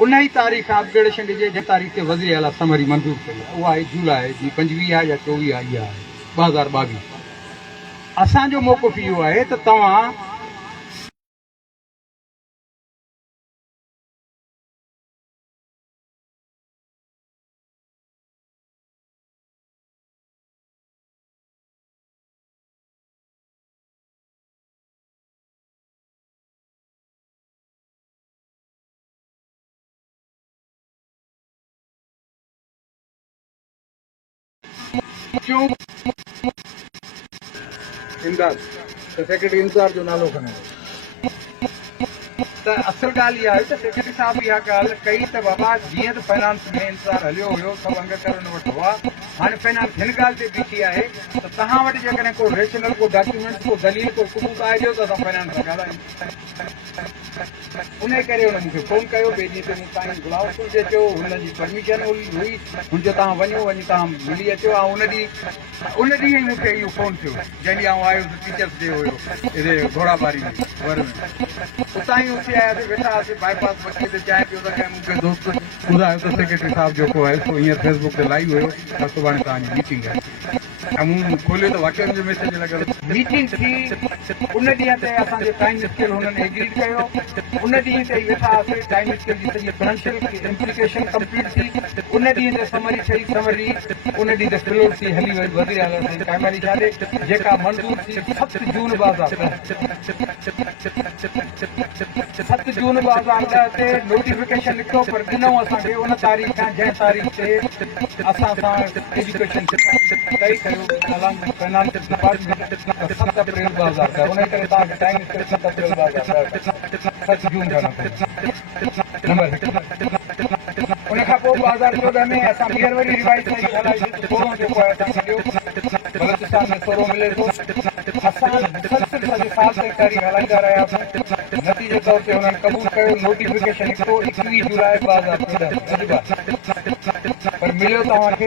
उन ई तारीख़ अपग्रेडेशन ॾिजे जंहिं तारीख़ ते वज़ीर आला समरी मंज़ूर कई आहे, उहा आहे जुलाई जी 25 या 24 इहा आहे 2022। असांजो मौक़िफ़ इहो आहे त तव्हां इमदाद सेक्रेटरी इंतज़ार जो नालो खणे त असल ॻाल्हि इहा आहे त सेक्रेटरी साहिब इहा ॻाल्हि कई त बाबा जीअं त फाइनेंस में इंतज़ार हलियो हुयो सभु अंग करे हुन वटि हुआ, हाणे फाइनेंस हिन ॻाल्हि ते बीठी आहे त तव्हां वटि जेकॾहिं को रेशनल को डॉक्यूमेंट को दलील को सबूत आहे ॾियो त असां फाइनेंस सां ॻाल्हायूं। उन करे हुन मूंखे फ़ोन कयो, ॿिए ॾींहं ते मूं साईं गुलाब स्कूल ते अचो, हुनजी परमिशन हुई हुन जो तव्हां वञो, वञी तव्हां मिली अचो। ऐं उन ॾींहुं ई मूंखे इहो फ़ोन थियो जंहिं ॾींहुं आउं आयुसि टीचर्स डे हुयो हिते घोड़ाबारी में घर में। उतां ई उते आयासीं, वेठा हुआसीं बाईपास बस्ती ते चांहि पियो त कंहिं मूंखे दोस्त ॿुधायो त सेक्रेटरी साहिब जेको आहे सो हींअर फेसबुक ते लाइव हुयो त सुभाणे तव्हांजी मीटिंग आहे। ऐं मूं खोलियो त वाक़ई मुंहिंजो मैसेज लॻियल मीटिंग थी। उन ॾींहं ते असांजो टाइम स्केल हुननि एग्री कयो। उन ॾींहं ते वेठा हुआसीं, टाइम स्केल जी सॼी फाइनेंशियल इम्प्लीकेशन कंप्लीट थी। उन ॾींहं ते समरी ठही, समरी उन ॾींहं ते फिलोर थी हली वई वज़ीर आला साईं काइमानी छाॾे, जेका मंज़ूर थी 7 जून 2010 ते नोटिफिकेशन लिखियो, पर ॾिनो असांखे उन तारीख़ खां जंहिं तारीख़ ते असां सां एजुकेशन तय कयो 7 अप्रैल 2010। उन करे तव्हांखे टाइम 7 अप्रैल 2010 7 जून खां नंबर। उन खां पोइ 2014 में असां ॿीहर वरी रिवाइज कई, सोरहों जेको आहे असां छॾियो, बलोचिस्तान में सोरहों मिले थो। असां सॼे साल ताईं तारीख़ हलाईंदा रहियासीं। नतीजे तौर ते हुननि क़बूल कयो, नोटिफिकेशन निकितो 21 जुलाई 2014 पर मिलियो तव्हांखे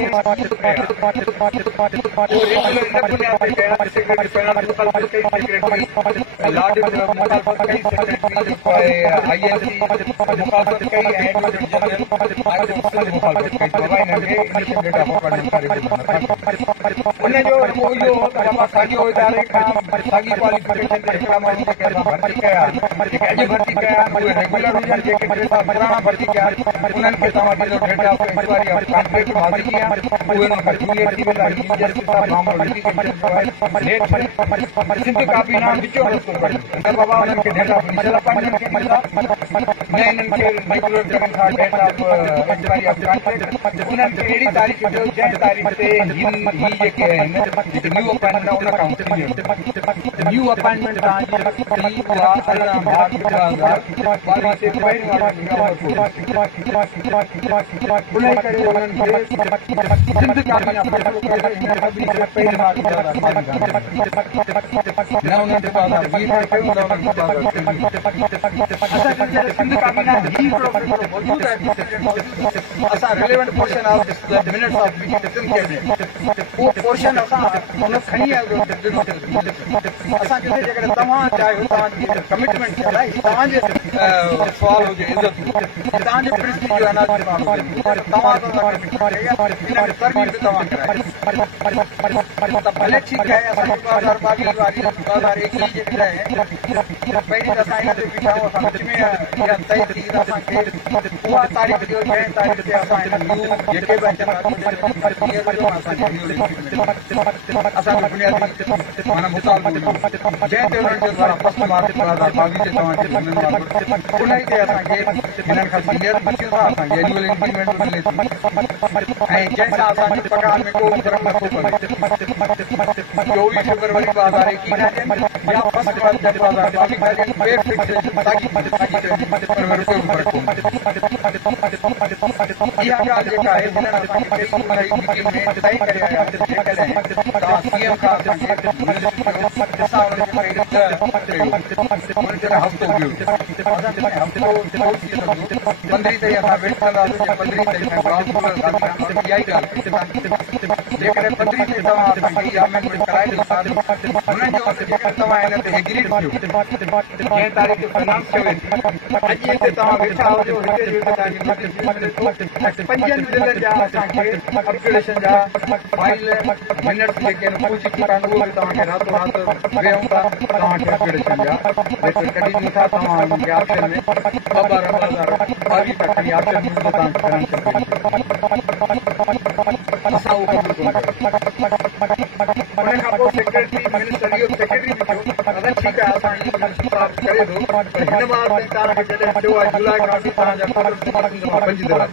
न्यू अपॉइंटमेंट कमिटमेंट तव्हांजे सवाल हुजे इज़त तव्हांजे भले ठीकु आहे। उहा तारीख़ जो जंहिं तारीख़ ते जेके बि असांजो बुनियादी माना मुतालबो जंहिं ते उन्हनि जो द्वारा 1 मार्च 2022 ते तव्हांखे उन ई ते असांखे हिननि खां सीनियर था, असांखे एनुअल इंक्रीमेंट मिले थी ऐं जंहिंसां असांजे पघार में को फर्क़ु नथो पए। 24 फरवरी 2021 या 1 मार्च 2022 ॿिए फिक्स इहा ॻाल्हि जेका आहे हिननि असांखे मीटिंग में तय करे आया जेकॾहिं तव्हां सीएम खां असांखे हफ़्तो ॾियो पंद्रहीं ताईं असां वेठंदासीं 15 ताईं ग्राउंड फ्लोर इहा ई ॻाल्हि जेकॾहिं 15 ते तव्हां असांखे अमेंडमेंट कराए ॾियो हुननि जो जेकॾहिं तव्हां हिन ते एग्री थियो जंहिं तारीख़ ते अनाउंस कयो वेंदी अॼु हिते तव्हां वेठा हुजो हिते जो तव्हांखे 5 ज़िलनि जा असांखे अपग्रेडेशन जा फाइल मिनट्स जेके आहिनि पूछ कान उहो बि तव्हांखे रातो राति वेहूं था तव्हांखे अपग्रेडेशन जा कढी ॾियूं था तव्हांखे ऑप्शन में 2022 तक खणी ऑप्शन में तव्हांखे असां उहो कबूल कोन कयो उन खां पोइ सेक्रेटरी मिनिस्टर इहो सेक्रेटरी बि थियो अगरि ठीकु आहे असां इहो साफ़ करे थो पर हिन बार ताईं तव्हांखे जॾहिं थियो आहे जुलाई खां वठी तव्हांजा 5 ज़िला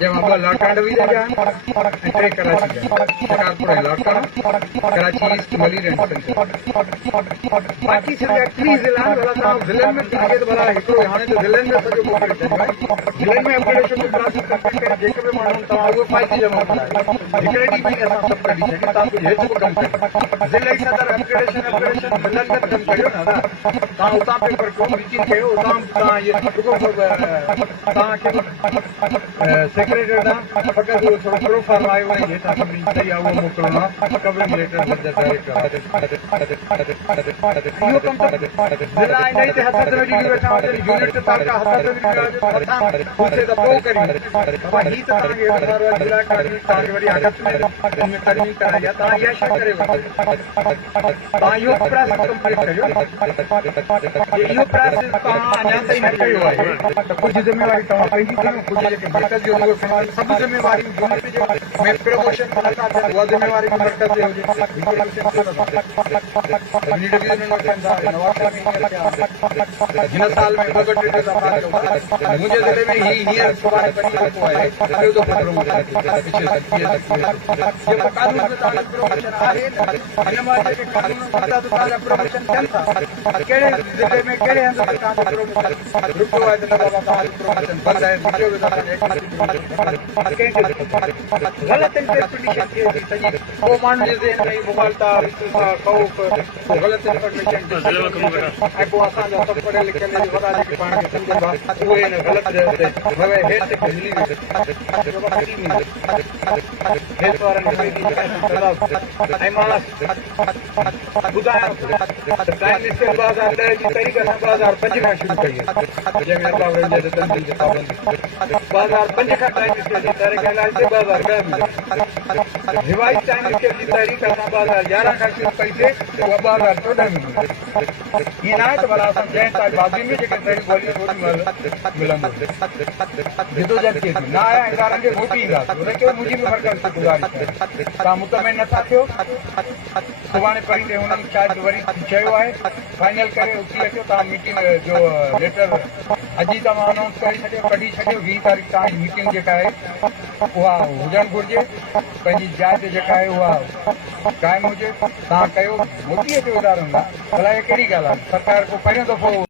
जंहिंमां 2 लाड़कांडवी जा आहिनि ऐं 3 कराची जा शिकारपुर ऐं लाड़काना कराची ईस्ट मलीर ऐं बाक़ी सॼा 3 ज़िला आहिनि भला तव्हां ज़िलनि में लॻे त भला हिकिड़ो हाणे त ज़िलनि में सॼो मोकिले छॾियो आहे ज़िलनि में अपग्रेडेशन जो प्रोसेस कंप्लीट करे जेके बि माण्हू तव्हां उहो फाइल जमा करायो हिकिड़े ॾींहं में असां सभु कढी छॾियो तव्हां कुझु हेठि बि कमु कयो ज़िले जी सदर अपग्रेडेशन ज़िलनि में कमु करियो न तव्हां उतां पेपर कयो मीटिंग कयो उतां तव्हां इहे तव्हांखे सेक्रेटरी ॾांहुं फ़क़ति उहो थोरो प्रोफार्म आयो ऐं हेठां सभिनी सही आहे उहो मोकिलिणो आहे कवरिंग लेटर इहो कमु त ज़िला इन ई ते हथ ते वेठी वेठा हुजनि यूनिट तालुका हथ ते वेठी मथां पूछे त पोइ करियूं हीअ त तव्हांखे ज़िला तव्हांखे वरी अगस्त में तरमीम कराई आहे तव्हां इहा शइ करे वठो तव्हां इहो प्रोसेस कंप्लीट करियो इहो प्रोसेस तव्हां अञा ताईं न कयो आहे त कुझु ज़िम्मेवारी तव्हां पंहिंजी खणो कुझु जेके मर्कज़ जो सभु ज़िम्मेवारियूं यूनिट जो में प्रमोशन नथा थियनि उहा ज़िम्मेवारी बि मर्कज़ ते हुजे हिन साल में 2-3 दफ़ा मुंहिंजे ज़िले में हींअर सुभाणे बनी रखो आहे ॿियो दफ़ो प्रमोशन कानून में तव्हांजो प्रमोशन आहे हिन मां जेके कानून तव्हांजा प्रमोशन थियनि था कहिड़े ज़िले में कहिड़े हंधि ते तव्हांजो प्रमोशन रुकियो आहे त न बाबा तव्हांजो प्रमोशन बंदि आहे रुकियो बि ग़लति इंटरप्रिटेशन थिए थी सॼी पोइ माण्हू जे ज़हन में मुग़ालता ख़ौफ़ ग़लति इंफॉर्मेशन ऐं पोइ असांजा सभु पढ़ियल लिखियल वॾा जेके पाण खे सम्झनि था उहे हिन ग़लति हेठि मिली वेंदे हेठि वारनि खे ऐं मां ॿुधायां प्राइम मिनिस्टर 2010 जी तारीख़ असां 2005 खां शुरू कई आहे जंहिंमें 2005 खां प्राइम मिनिस्टर जी तारीख़ हलाए 2010 में रिवाइज प्राइम मिनिस्टर जी तारीख़ असां 2011 खां शुरू कईसीं उहा 2014 में ईअं न आहे त भला असां जंहिं साल बाज़ी में जेके ट्रेन ॻोल्हियूं ओॾी महिल मिलंदो जिदोजहद थिए थी न आया ऐं ॿारनि खे मोटी ईंदासीं हुनखे मुंहिंजी बि मर्कज़ खे गुज़ारिश आहे तव्हां मुतमिन नथा थियो सुभाणे परीं ते हुननि शायदि वरी चयो आहे फाइनल करे उथी अचो तव्हां मीटिंग जो लेटर अॼु ई तव्हां अनाउंस करे छॾियो कढी छॾियो 20 तारीख़ तव्हांजी मीटिंग जेका आहे उहा हुजणु घुरिजे पंहिंजी जाइ ते जेका आहे उहा क़ाइमु हुजे तव्हां कयो मोदीअ जो उदाहरण आहे भला इहा कहिड़ी ॻाल्हि आहे सरकार को पहिरियों दफ़ो